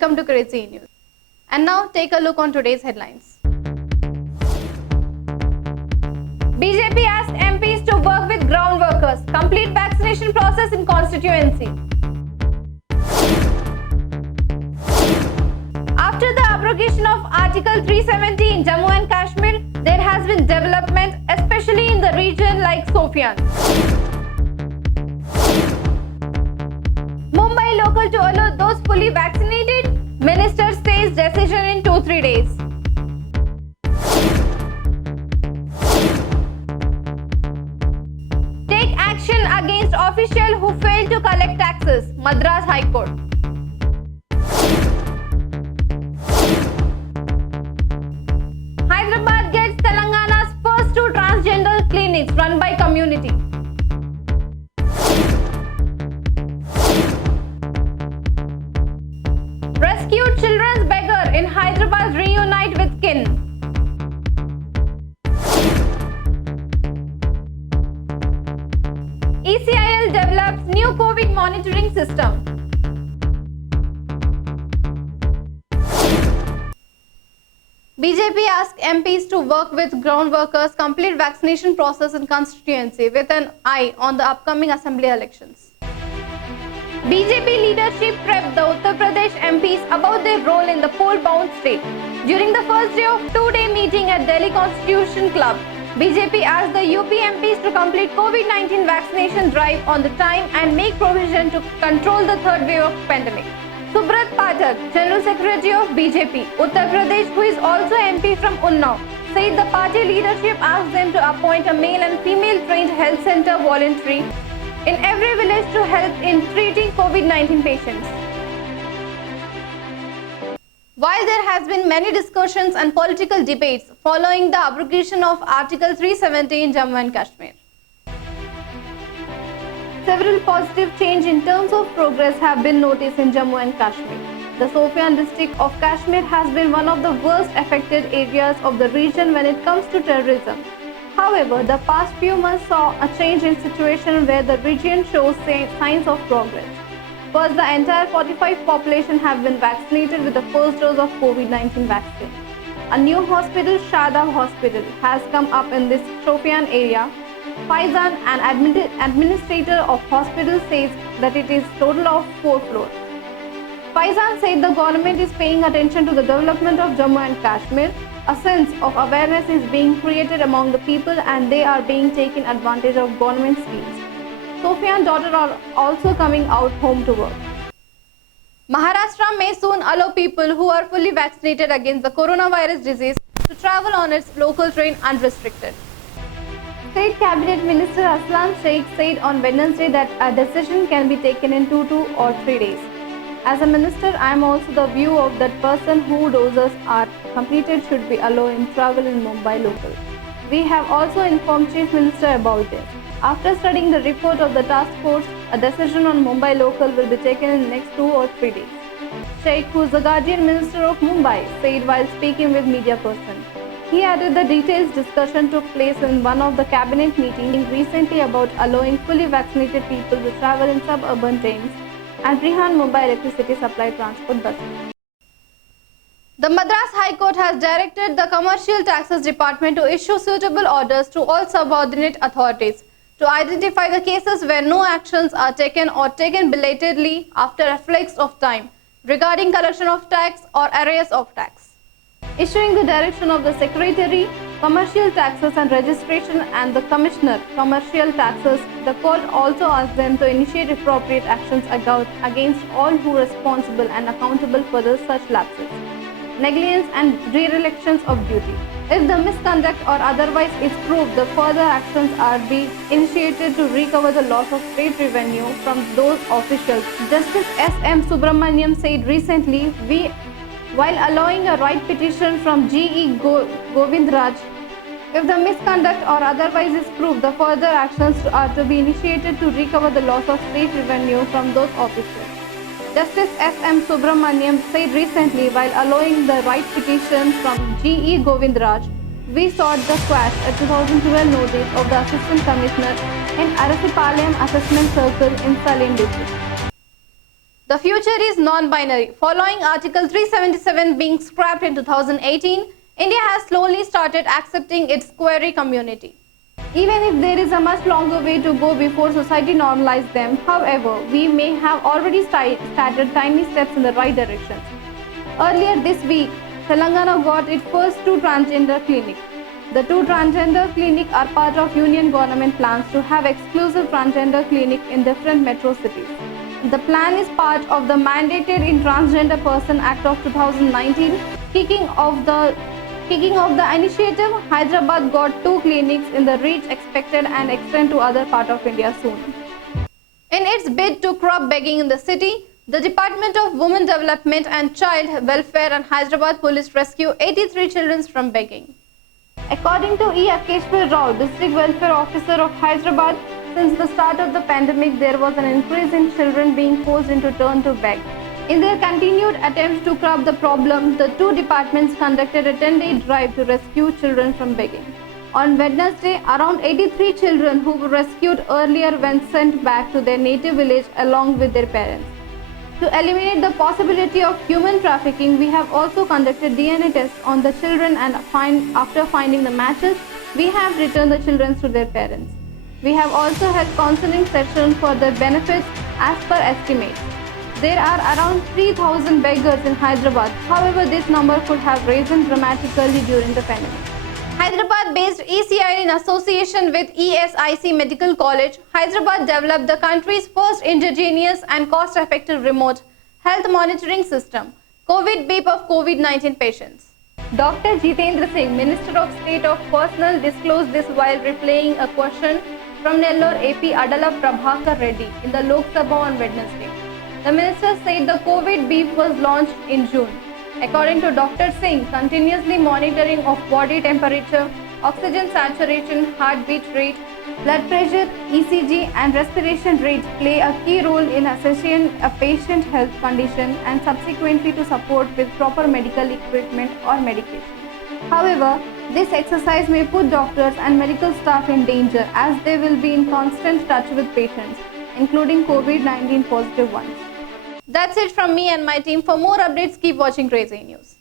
Welcome to Crazy News. And now take a look on today's headlines. BJP asked MPs to work with ground workers. Complete vaccination process in constituency. After the abrogation of Article 370 in Jammu and Kashmir, there has been development, especially in the region like Sofian. Mumbai local to allow those fully vaccinated. Minister says decision in 2-3 days. Take action against official who failed to collect taxes. Madras High Court. Hyderabad gets Telangana's first 2 transgender clinics run by community. Rescued children's beggar in Hyderabad reunite with kin. ECIL develops new COVID monitoring system. BJP asked MPs to work with ground workers, complete vaccination process in constituency with an eye on the upcoming assembly elections. BJP leadership prepped the Uttar Pradesh MPs about their role in the poll-bound state. During the first day of 2-day meeting at Delhi Constitution Club, BJP asked the UP MPs to complete COVID-19 vaccination drive on the time and make provision to control the third wave of pandemic. Subrat Pathak, General Secretary of BJP, Uttar Pradesh, who is also MP from Unnao, said the party leadership asked them to appoint a male and female trained health center voluntary in every village to help in treating COVID-19 patients. While there has been many discussions and political debates following the abrogation of Article 370 in Jammu and Kashmir, several positive change in terms of progress have been noticed in Jammu and Kashmir. The Sofian district of Kashmir has been one of the worst affected areas of the region when it comes to terrorism. However, the past few months saw a change in situation where the region shows signs of progress. First, the entire 45 population have been vaccinated with the first dose of COVID-19 vaccine. A new hospital, Shadab Hospital, has come up in this Shopian area. Faizan, an administrator of hospital, says that it is total of 4 floors. Faizan said the government is paying attention to the development of Jammu and Kashmir. A sense of awareness is being created among the people and they are being taken advantage of government schemes. Sofian daughter are also coming out home to work. Maharashtra may soon allow people who are fully vaccinated against the coronavirus disease to travel on its local train unrestricted. State Cabinet Minister Aslam Sheikh said on Wednesday that a decision can be taken in 2 or 3 days. As a minister, I am also the view of that person who doses are completed should be allowed in travel in Mumbai local. We have also informed Chief Minister about this. After studying the report of the task force, a decision on Mumbai local will be taken in the next 2 or 3 days. Sheikh, who is the Guardian Minister of Mumbai, said while speaking with media person. He added the details discussion took place in one of the cabinet meetings recently about allowing fully vaccinated people to travel in suburban trains and Brihan Mumbai electricity supply transport buses. The Madras High Court has directed the Commercial Taxes Department to issue suitable orders to all subordinate authorities to identify the cases where no actions are taken or taken belatedly after a flex of time regarding collection of tax or arrears of tax. Issuing the direction of the Secretary, Commercial Taxes and Registration and the Commissioner, Commercial Taxes, the court also asked them to initiate appropriate actions against all who are responsible and accountable for such lapses, negligence and derelictions of duty. If the misconduct or otherwise is proved, the further actions are being initiated to recover the loss of state revenue from those officials. Justice S.M. Subramaniam said recently, while allowing a right petition from G.E. Govindraj, if the misconduct or otherwise is proved, the further actions are to be initiated to recover the loss of state revenue from those officials. Justice S.M. Subramaniam said recently, while allowing the right petition from G.E. Govindraj, we sought the quash a 2012 notice of the Assistant Commissioner in Arasipalayam Assessment Circle in Salem district. The future is non-binary. Following Article 377 being scrapped in 2018, India has slowly started accepting its query community. Even if there is a much longer way to go before society normalizes them, however, we may have already started tiny steps in the right direction. Earlier this week, Telangana got its first 2 transgender clinics. The 2 transgender clinics are part of union government plans to have exclusive transgender clinics in different metro cities. The plan is part of the Mandated in Transgender Person Act of 2019. Kicking off the initiative, Hyderabad got 2 clinics in the reach expected and extend to other parts of India soon. In its bid to curb begging in the city, the Department of Women Development and Child Welfare and Hyderabad Police rescue 83 children from begging. According to E. Akeshwar Rao, District Welfare Officer of Hyderabad, since the start of the pandemic, there was an increase in children being forced into turn to beg. In their continued attempts to curb the problem, the 2 departments conducted a 10-day drive to rescue children from begging. On Wednesday, around 83 children who were rescued earlier were sent back to their native village along with their parents. To eliminate the possibility of human trafficking, we have also conducted DNA tests on the children and after finding the matches, we have returned the children to their parents. We have also had counseling sessions for their benefits as per estimates. There are around 3,000 beggars in Hyderabad. However, this number could have risen dramatically during the pandemic. Hyderabad-based ECI in association with ESIC Medical College, Hyderabad developed the country's first indigenous and cost-effective remote health monitoring system, COVID Beep of COVID-19 patients. Dr. Jitendra Singh, Minister of State of Personnel, disclosed this while replaying a question from Nellore AP Adala Prabhakar Reddy in the Lok Sabha on Wednesday. The minister said the COVID Beep was launched in June. According to Dr. Singh, continuously monitoring of body temperature, oxygen saturation, heartbeat rate, blood pressure, ECG and respiration rates play a key role in assessing a patient's health condition and subsequently to support with proper medical equipment or medication. However, this exercise may put doctors and medical staff in danger as they will be in constant touch with patients, including COVID-19 positive ones. That's it from me and my team. For more updates, keep watching Crazy News.